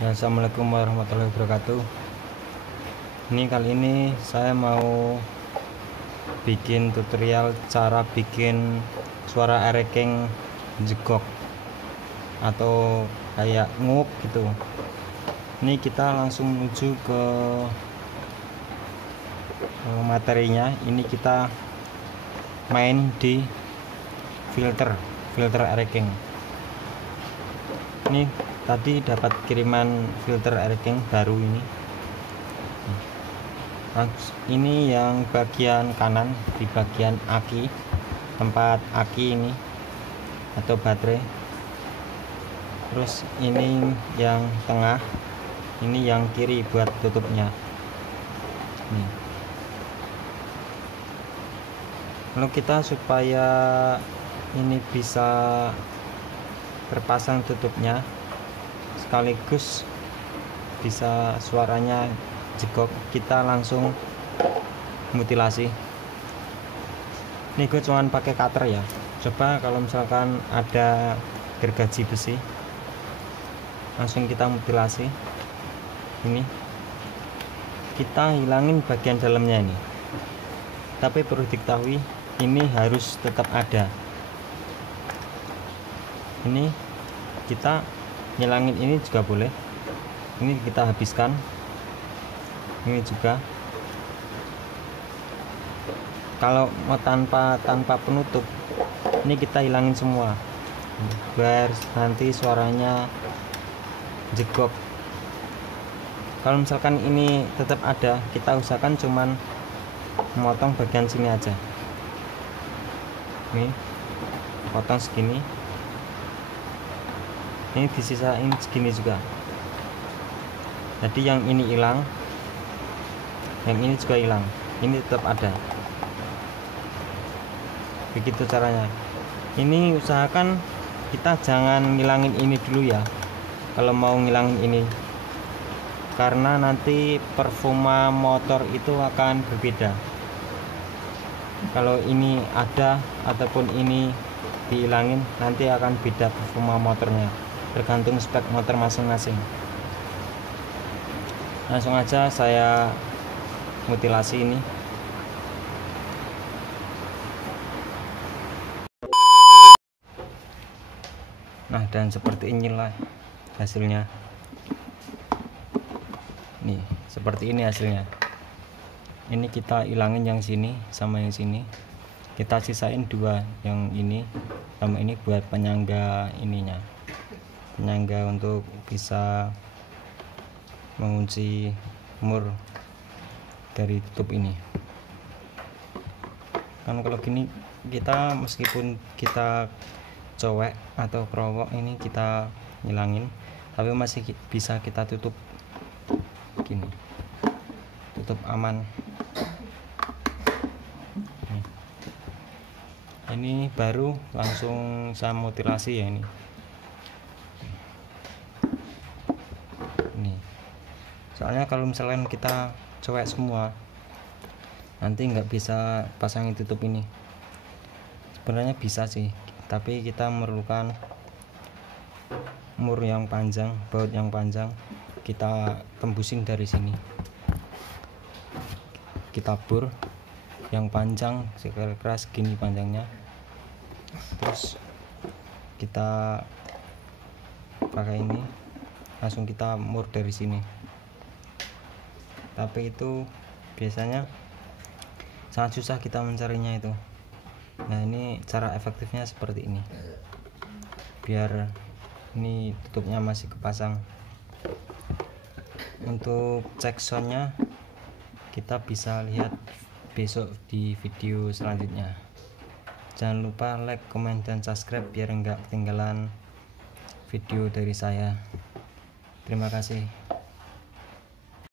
Ya, Assalamualaikum warahmatullahi wabarakatuh. Kali ini saya mau bikin tutorial cara bikin suara ereking jegok atau kayak ngup gitu. Ini kita langsung menuju ke materinya. Ini kita main di filter ereking. Ini tadi dapat kiriman filter ereking baru ini. Ini yang bagian kanan, di bagian aki, tempat aki ini atau baterai. Terus ini yang tengah, ini yang kiri buat tutupnya. Nih. Lalu kita supaya ini bisa terpasang tutupnya sekaligus bisa suaranya jegok, kita langsung mutilasi. Ini gue cuman pakai cutter ya. Coba kalau misalkan ada gergaji besi, langsung kita mutilasi. Ini kita hilangin bagian dalamnya ini, tapi perlu diketahui ini harus tetap ada. Ini kita ngilangin ini juga boleh, ini kita habiskan. Ini juga kalau mau tanpa penutup, ini kita hilangin semua biar nanti suaranya jegok. Kalau misalkan ini tetap ada, kita usahakan cuman memotong bagian sini aja. Ini potong segini, ini disisain segini juga. Jadi yang ini hilang, yang ini juga hilang, ini tetap ada. Begitu caranya. Ini usahakan kita jangan ngilangin ini dulu ya, kalau mau ngilangin ini, karena nanti performa motor itu akan berbeda. Kalau ini ada ataupun ini dihilangin, nanti akan beda performa motornya, tergantung spek motor masing-masing. Langsung aja saya mutilasi ini. Nah, dan seperti inilah hasilnya. Nih, seperti ini hasilnya. Ini kita hilangin yang sini sama yang sini. Kita sisain dua, yang ini sama ini buat penyangga ininya. Penyangga untuk bisa mengunci mur dari tutup ini. Kan kalau gini kita meskipun kita cowek atau kerowok ini kita ngilangin, tapi masih bisa kita tutup gini, tutup aman. Ini baru langsung saya mutilasi ya ini. Soalnya kalau misalkan kita cowek semua, nanti nggak bisa pasangin tutup ini. Sebenarnya bisa sih, tapi kita memerlukan mur yang panjang, baut yang panjang. Kita tembusin dari sini, kita bor yang panjang kira-kira segini panjangnya, terus kita pakai ini, langsung kita mur dari sini. Tapi itu biasanya sangat susah kita mencarinya itu. Nah, ini cara efektifnya seperti ini, biar ini tutupnya masih kepasang. Untuk cek soundnya kita bisa lihat besok di video selanjutnya. Jangan lupa like, comment, dan subscribe biar enggak ketinggalan video dari saya. Terima kasih.